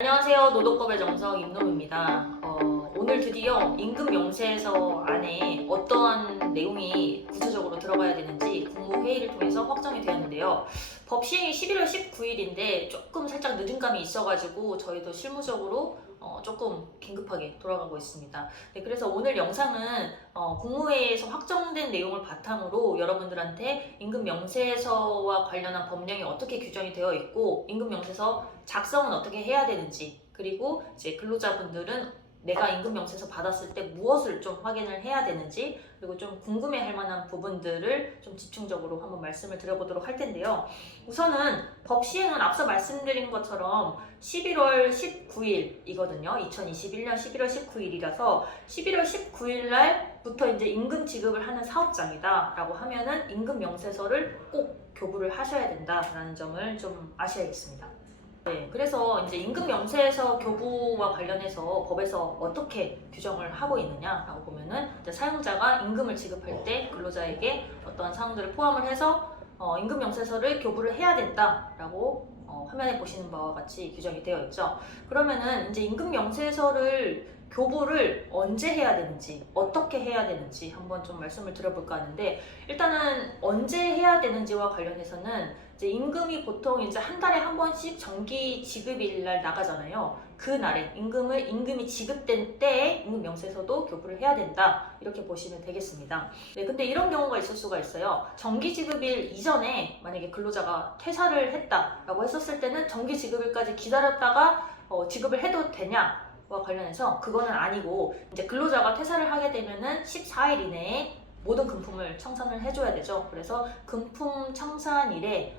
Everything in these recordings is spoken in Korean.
안녕하세요. 노동법의 정석 임노입니다. 오늘 드디어 임금 명세서 안에 어떠한 내용이 구체적으로 들어가야 되는지 국무회의를 통해서 확정이 되었는데요. 법 시행이 11월 19일인데 조금 살짝 늦은 감이 있어가지고 저희도 실무적으로 조금 긴급하게 돌아가고 있습니다. 네, 그래서 오늘 영상은 국무회의에서 확정된 내용을 바탕으로 여러분들한테 임금 명세서와 관련한 법령이 어떻게 규정이 되어 있고 임금 명세서 작성은 어떻게 해야 되는지, 그리고 이제 근로자분들은 내가 임금 명세서 받았을 때 무엇을 좀 확인을 해야 되는지, 그리고 좀 궁금해할 만한 부분들을 좀 집중적으로 한번 말씀을 드려보도록 할 텐데요. 우선은 법 시행은 앞서 말씀드린 것처럼 11월 19일이거든요. 2021년 11월 19일이라서 11월 19일 날부터 이제 임금 지급을 하는 사업장이다라고 하면은 임금 명세서를 꼭 교부를 하셔야 된다라는 점을 좀 아셔야겠습니다. 네, 그래서 이제 임금 명세서 교부와 관련해서 법에서 어떻게 규정을 하고 있느냐라고 보면은 이제 사용자가 임금을 지급할 때 근로자에게 어떠한 사항들을 포함을 해서 임금 명세서를 교부를 해야 된다라고 화면에 보시는 바와 같이 규정이 되어 있죠. 그러면은 이제 임금 명세서를 교부를 언제 해야 되는지, 어떻게 해야 되는지 한번 좀 말씀을 드려볼까 하는데, 일단은 언제 해야 되는지와 관련해서는 이제 임금이 보통 이제 한 달에 한 번씩 정기 지급일 날 나가잖아요. 그 날에 임금이 지급된 때에 임금 명세서도 교부를 해야 된다, 이렇게 보시면 되겠습니다. 네, 근데 이런 경우가 있을 수가 있어요. 정기 지급일 이전에 만약에 근로자가 퇴사를 했다라고 했었을 때는 정기 지급일까지 기다렸다가 지급을 해도 되냐? 와 관련해서 그거는 아니고, 이제 근로자가 퇴사를 하게 되면은 14일 이내에 모든 금품을 청산을 해줘야 되죠. 그래서 금품 청산일에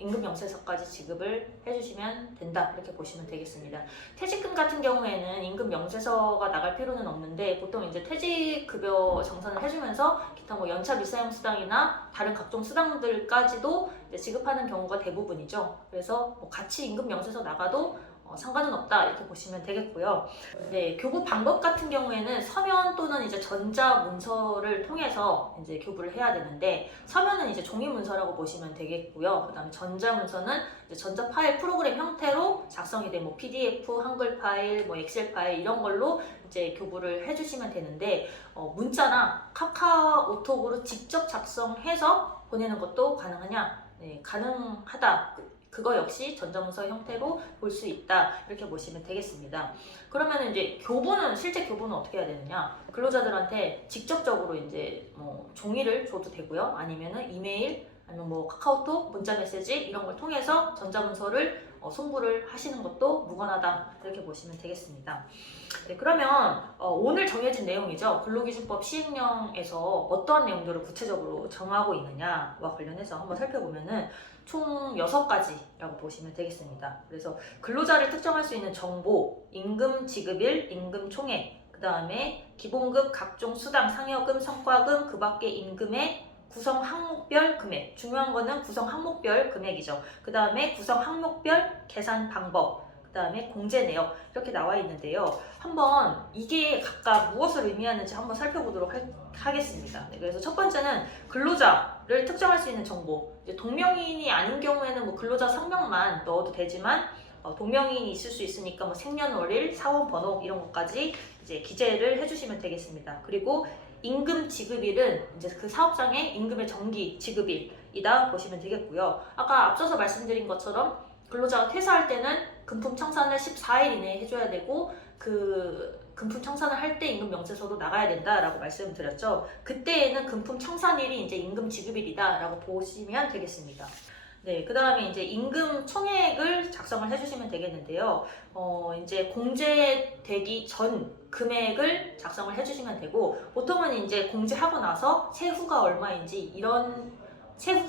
임금 명세서까지 지급을 해주시면 된다, 이렇게 보시면 되겠습니다. 퇴직금 같은 경우에는 임금 명세서가 나갈 필요는 없는데, 보통 이제 퇴직급여 정산을 해주면서 기타 뭐 연차 미사용 수당이나 다른 각종 수당들까지도 이제 지급하는 경우가 대부분이죠. 그래서 뭐 같이 임금 명세서 나가도 상관은 없다, 이렇게 보시면 되겠고요. 네, 교부 방법 같은 경우에는 서면 또는 이제 전자 문서를 통해서 이제 교부를 해야 되는데, 서면은 이제 종이 문서라고 보시면 되겠고요. 그다음에 전자 문서는 이제 전자 파일 프로그램 형태로 작성이 된 뭐 PDF, 한글 파일, 뭐 엑셀 파일 이런 걸로 이제 교부를 해주시면 되는데, 문자나 카카오톡으로 직접 작성해서 보내는 것도 가능하냐? 네, 가능하다. 그거 역시 전자문서 형태로 볼 수 있다, 이렇게 보시면 되겠습니다. 그러면 이제 실제 교부는 어떻게 해야 되느냐? 근로자들한테 직접적으로 이제 뭐 종이를 줘도 되고요. 아니면은 이메일, 아니면 뭐 카카오톡, 문자 메시지 이런 걸 통해서 전자문서를 송부를 하시는 것도 무관하다, 이렇게 보시면 되겠습니다. 네, 그러면 오늘 정해진 내용이죠. 근로기준법 시행령에서 어떠한 내용들을 구체적으로 정하고 있느냐와 관련해서 한번 살펴보면은 총 6가지라고 보시면 되겠습니다. 그래서 근로자를 특정할 수 있는 정보, 임금 지급일, 임금 총액, 그 다음에 기본급, 각종 수당, 상여금, 성과금, 그 밖의 임금의 구성 항목별 금액, 중요한 거는 구성 항목별 금액이죠. 그 다음에 구성 항목별 계산 방법, 그 다음에 공제 내역, 이렇게 나와 있는데요. 한번 이게 각각 무엇을 의미하는지 한번 살펴보도록 하겠습니다. 네, 그래서 첫 번째는 근로자를 특정할 수 있는 정보. 이제 동명이인이 아닌 경우에는 뭐 근로자 성명만 넣어도 되지만, 동명이인이 있을 수 있으니까 뭐 생년월일, 사원번호 이런 것까지 이제 기재를 해주시면 되겠습니다. 그리고 임금 지급일은 이제 그 사업장의 임금의 정기 지급일이다 보시면 되겠고요. 아까 앞서서 말씀드린 것처럼 근로자가 퇴사할 때는 금품 청산을 14일 이내에 해줘야 되고, 그 금품 청산을 할 때 임금 명세서도 나가야 된다라고 말씀드렸죠. 그때에는 금품 청산일이 이제 임금 지급일이다라고 보시면 되겠습니다. 네, 그 다음에 이제 임금 총액을 작성을 해주시면 되겠는데요. 이제 공제되기 전 금액을 작성을 해주시면 되고, 보통은 이제 공제하고 나서 세후가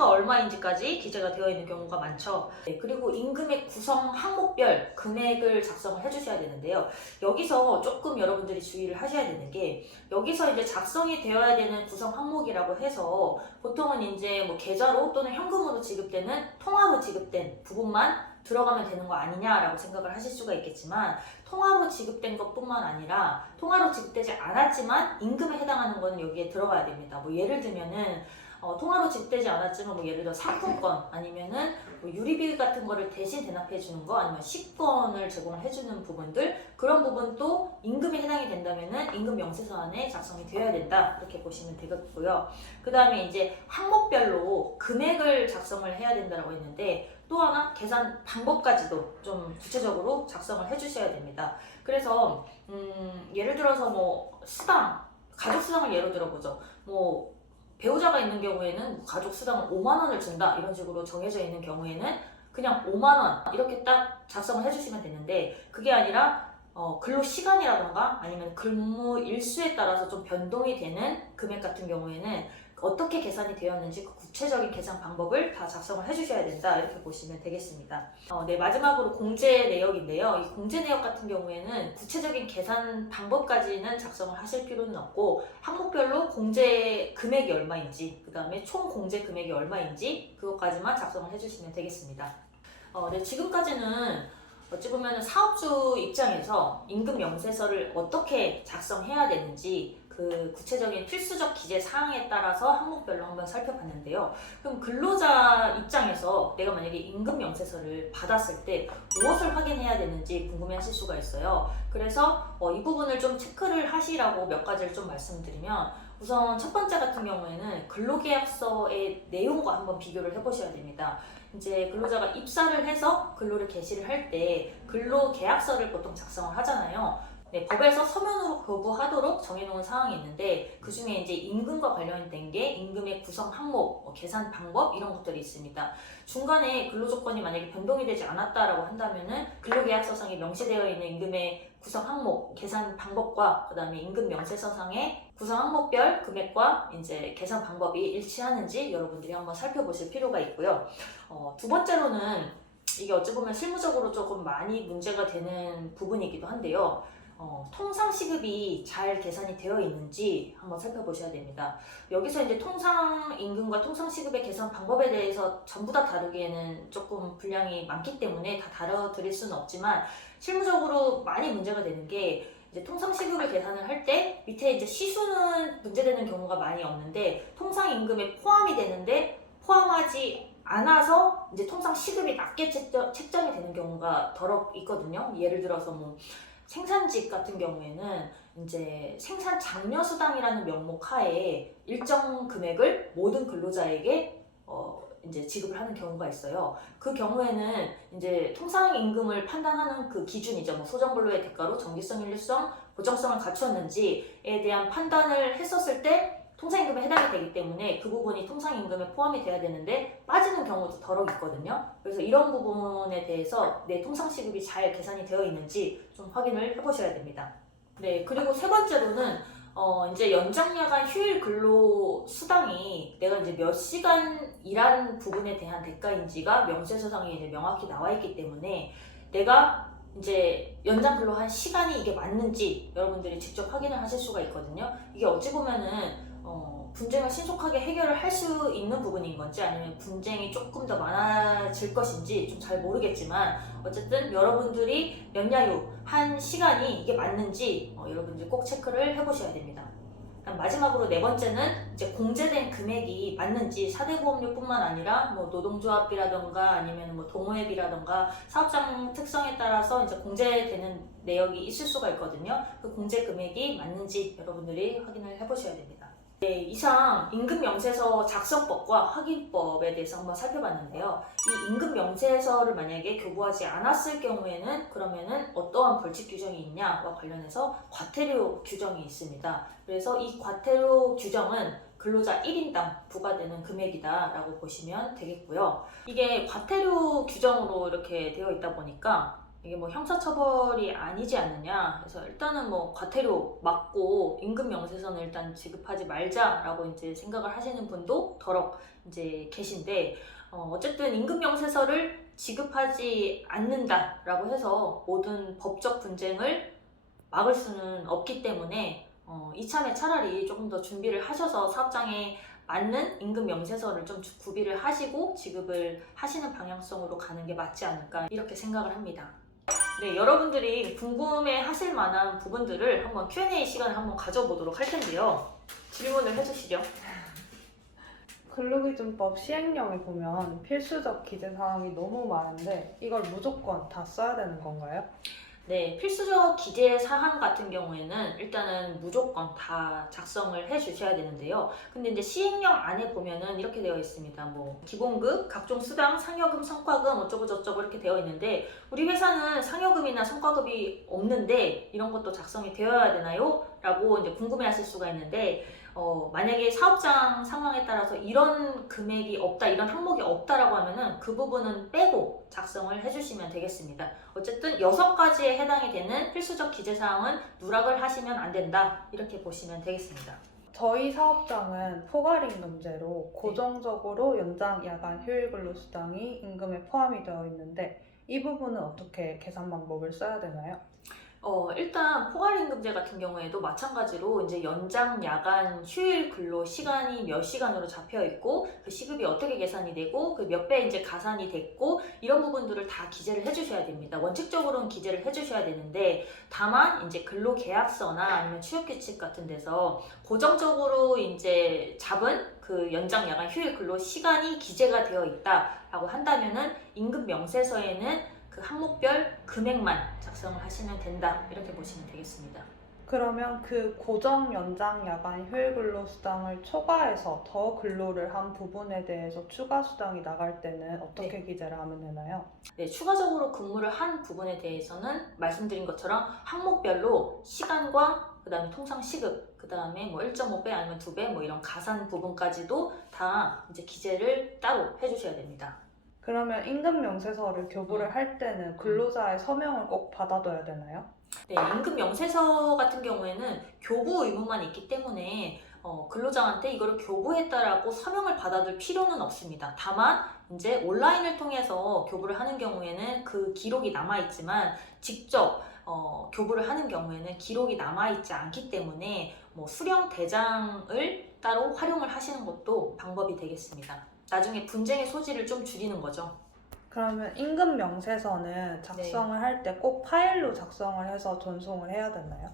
얼마인지까지 기재가 되어 있는 경우가 많죠. 네, 그리고 임금의 구성 항목별 금액을 작성을 해주셔야 되는데요. 여기서 조금 여러분들이 주의를 하셔야 되는 게, 여기서 이제 작성이 되어야 되는 구성 항목이라고 해서 보통은 이제 뭐 계좌로 또는 현금으로 지급되는 통화로 지급된 부분만 들어가면 되는 거 아니냐라고 생각을 하실 수가 있겠지만, 통화로 지급된 것뿐만 아니라 통화로 지급되지 않았지만 임금에 해당하는 거는 여기에 들어가야 됩니다. 뭐 예를 들면은 통화로 지급되지 않았지만 뭐 예를 들어 상품권, 아니면은 뭐 유리비 같은 거를 대신 대납해 주는 거 아니면 식권을 제공을 해주는 부분들 그런 부분도 임금에 해당이 된다면은 임금 명세서 안에 작성이 되어야 된다 이렇게 보시면 되겠고요. 그 다음에 이제 항목별로 금액을 작성을 해야 된다고 했는데 또 하나 계산 방법까지도 좀 구체적으로 작성을 해주셔야 됩니다. 그래서 예를 들어서 뭐 수당, 가족 수당을 예로 들어보죠. 뭐 배우자가 있는 경우에는 가족 수당을 5만 원을 준다 이런 식으로 정해져 있는 경우에는 그냥 5만 원 이렇게 딱 작성을 해주시면 되는데 그게 아니라 근로 시간이라던가 아니면 근무 일수에 따라서 좀 변동이 되는 금액 같은 경우에는 어떻게 계산이 되었는지 그 구체적인 계산 방법을 다 작성을 해주셔야 된다 이렇게 보시면 되겠습니다. 네, 마지막으로 공제 내역인데요. 이 공제 내역 같은 경우에는 구체적인 계산 방법까지는 작성을 하실 필요는 없고 항목별로 공제 금액이 얼마인지 그 다음에 총 공제 금액이 얼마인지 그것까지만 작성을 해주시면 되겠습니다. 네, 지금까지는 어찌 보면 사업주 입장에서 임금 명세서를 어떻게 작성해야 되는지 그 구체적인 필수적 기재 사항에 따라서 항목별로 한번 살펴봤는데요. 그럼 근로자 입장에서 내가 만약에 임금 명세서를 받았을 때 무엇을 확인해야 되는지 궁금해하실 수가 있어요. 그래서 이 부분을 좀 체크를 하시라고 몇 가지를 좀 말씀드리면 우선 첫 번째 같은 경우에는 근로계약서의 내용과 한번 비교를 해보셔야 됩니다. 이제 근로자가 입사를 해서 근로를 개시를 할 때 근로계약서를 보통 작성을 하잖아요. 네, 법에서 서면으로 거부하도록 정해놓은 사항이 있는데 그 중에 이제 임금과 관련된 게 임금의 구성 항목, 계산 방법 이런 것들이 있습니다. 중간에 근로조건이 만약에 변동이 되지 않았다라고 한다면은 근로계약서상에 명시되어 있는 임금의 구성 항목, 계산 방법과 그 다음에 임금 명세서상의 구성 항목별 금액과 이제 계산 방법이 일치하는지 여러분들이 한번 살펴보실 필요가 있고요. 두 번째로는 이게 어찌 보면 실무적으로 조금 많이 문제가 되는 부분이기도 한데요. 통상 시급이 잘 계산이 되어 있는지 한번 살펴보셔야 됩니다. 여기서 이제 통상 임금과 통상 시급의 계산 방법에 대해서 전부 다 다루기에는 조금 분량이 많기 때문에 다 다뤄드릴 수는 없지만 실무적으로 많이 문제가 되는 게 이제 통상 시급을 계산을 할 때 밑에 이제 시수는 문제되는 경우가 많이 없는데 통상 임금에 포함이 되는데 포함하지 않아서 이제 통상 시급이 낮게 책정이 되는 경우가 더러 있거든요. 예를 들어서 뭐 생산직 같은 경우에는 이제 생산 장려 수당이라는 명목 하에 일정 금액을 모든 근로자에게 이제 지급을 하는 경우가 있어요. 그 경우에는 이제 통상 임금을 판단하는 그 기준이죠. 뭐 소정근로의 대가로 정기성, 일률성, 고정성을 갖추었는지에 대한 판단을 했었을 때 통상임금에 해당이 되기 때문에 그 부분이 통상임금에 포함이 돼야 되는데 빠지는 경우도 더러 있거든요. 그래서 이런 부분에 대해서 내 통상시급이 잘 계산이 되어 있는지 좀 확인을 해보셔야 됩니다. 네, 그리고 세 번째로는 이제 연장야간 휴일 근로 수당이 내가 이제 몇 시간 일한 부분에 대한 대가인지가 명세서상에 이제 명확히 나와 있기 때문에 내가 이제 연장 근로한 시간이 이게 맞는지 여러분들이 직접 확인을 하실 수가 있거든요. 이게 어찌 보면은 분쟁을 신속하게 해결을 할 수 있는 부분인 건지 아니면 분쟁이 조금 더 많아질 것인지 좀 잘 모르겠지만 어쨌든 여러분들이 연야유한 시간이 이게 맞는지 여러분들이 꼭 체크를 해보셔야 됩니다. 마지막으로 네 번째는 이제 공제된 금액이 맞는지 사대보험료뿐만 아니라 뭐 노동조합비라던가 아니면 뭐 동호회비라던가 사업장 특성에 따라서 이제 공제되는 내역이 있을 수가 있거든요. 그 공제 금액이 맞는지 여러분들이 확인을 해보셔야 됩니다. 네, 이상 임금명세서 작성법과 확인법에 대해서 한번 살펴봤는데요. 이 임금명세서를 만약에 교부하지 않았을 경우에는 그러면은 어떠한 벌칙 규정이 있냐와 관련해서 과태료 규정이 있습니다. 그래서 이 과태료 규정은 근로자 1인당 부과되는 금액이다 라고 보시면 되겠고요. 이게 과태료 규정으로 이렇게 되어 있다 보니까 이게 뭐 형사처벌이 아니지 않느냐. 그래서 일단은 뭐 과태료 맞고 임금명세서는 일단 지급하지 말자라고 이제 생각을 하시는 분도 더러 이제 계신데, 어쨌든 임금명세서를 지급하지 않는다라고 해서 모든 법적 분쟁을 막을 수는 없기 때문에 이참에 차라리 조금 더 준비를 하셔서 사업장에 맞는 임금명세서를 좀 구비를 하시고 지급을 하시는 방향성으로 가는 게 맞지 않을까 이렇게 생각을 합니다. 네, 여러분들이 궁금해 하실 만한 부분들을 한번 Q&A 시간을 한번 가져보도록 할 텐데요. 질문을 해주시죠. 근로기준법 시행령에 보면 필수적 기재 사항이 너무 많은데 이걸 무조건 다 써야 되는 건가요? 네, 필수적 기재 사항 같은 경우에는 일단은 무조건 다 작성을 해 주셔야 되는데요. 근데 이제 시행령 안에 보면은 이렇게 되어 있습니다. 뭐 기본급, 각종 수당, 상여금, 성과금 어쩌고 저쩌고 이렇게 되어 있는데 우리 회사는 상여금이나 성과급이 없는데 이런 것도 작성이 되어야 되나요? 라고 이제 궁금해하실 수가 있는데 만약에 사업장 상황에 따라서 이런 금액이 없다, 이런 항목이 없다라고 하면은 그 부분은 빼고 작성을 해주시면 되겠습니다. 어쨌든 6가지에 해당이 되는 필수적 기재사항은 누락을 하시면 안 된다. 이렇게 보시면 되겠습니다. 저희 사업장은 포괄임금제로 고정적으로 연장 야간 휴일 근로수당이 임금에 포함이 되어 있는데 이 부분은 어떻게 계산 방법을 써야 되나요? 일단 포괄임금제 같은 경우에도 마찬가지로 이제 연장 야간 휴일 근로 시간이 몇 시간으로 잡혀 있고 그 시급이 어떻게 계산이 되고 그 몇 배 이제 가산이 됐고 이런 부분들을 다 기재를 해주셔야 됩니다. 원칙적으로는 기재를 해주셔야 되는데 다만 이제 근로계약서나 아니면 취업규칙 같은 데서 고정적으로 이제 잡은 그 연장 야간 휴일 근로 시간이 기재가 되어 있다라고 한다면은 임금 명세서에는 그 항목별 금액만 작성을 하시면 된다 이렇게 보시면 되겠습니다. 그러면 그 고정 연장 야간 휴일 근로수당을 초과해서 더 근로를 한 부분에 대해서 추가 수당이 나갈 때는 어떻게 기재를 하면 되나요? 네, 추가적으로 근무를 한 부분에 대해서는 말씀드린 것처럼 항목별로 시간과 그 다음에 통상 시급, 그 다음에 뭐 1.5배 아니면 2배 뭐 이런 가산 부분까지도 다 이제 기재를 따로 해주셔야 됩니다. 그러면 임금 명세서를 교부를 할 때는 근로자의 서명을 꼭 받아둬야 되나요? 네, 임금 명세서 같은 경우에는 교부 의무만 있기 때문에 근로자한테 이거를 교부했다라고 서명을 받아둘 필요는 없습니다. 다만 이제 온라인을 통해서 교부를 하는 경우에는 그 기록이 남아있지만 직접 교부를 하는 경우에는 기록이 남아있지 않기 때문에 뭐 수령 대장을 따로 활용을 하시는 것도 방법이 되겠습니다. 나중에 분쟁의 소지를 좀 줄이는 거죠. 그러면 임금 명세서는 작성을 할 때 꼭 파일로 작성을 해서 전송을 해야 되나요?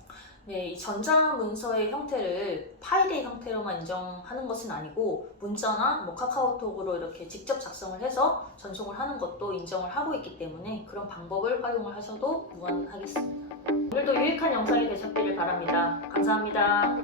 네, 이 전자문서의 형태를 파일의 형태로만 인정하는 것은 아니고 문자나 뭐 카카오톡으로 이렇게 직접 작성을 해서 전송을 하는 것도 인정을 하고 있기 때문에 그런 방법을 활용을 하셔도 무관하겠습니다. 오늘도 유익한 영상이 되셨기를 바랍니다. 감사합니다.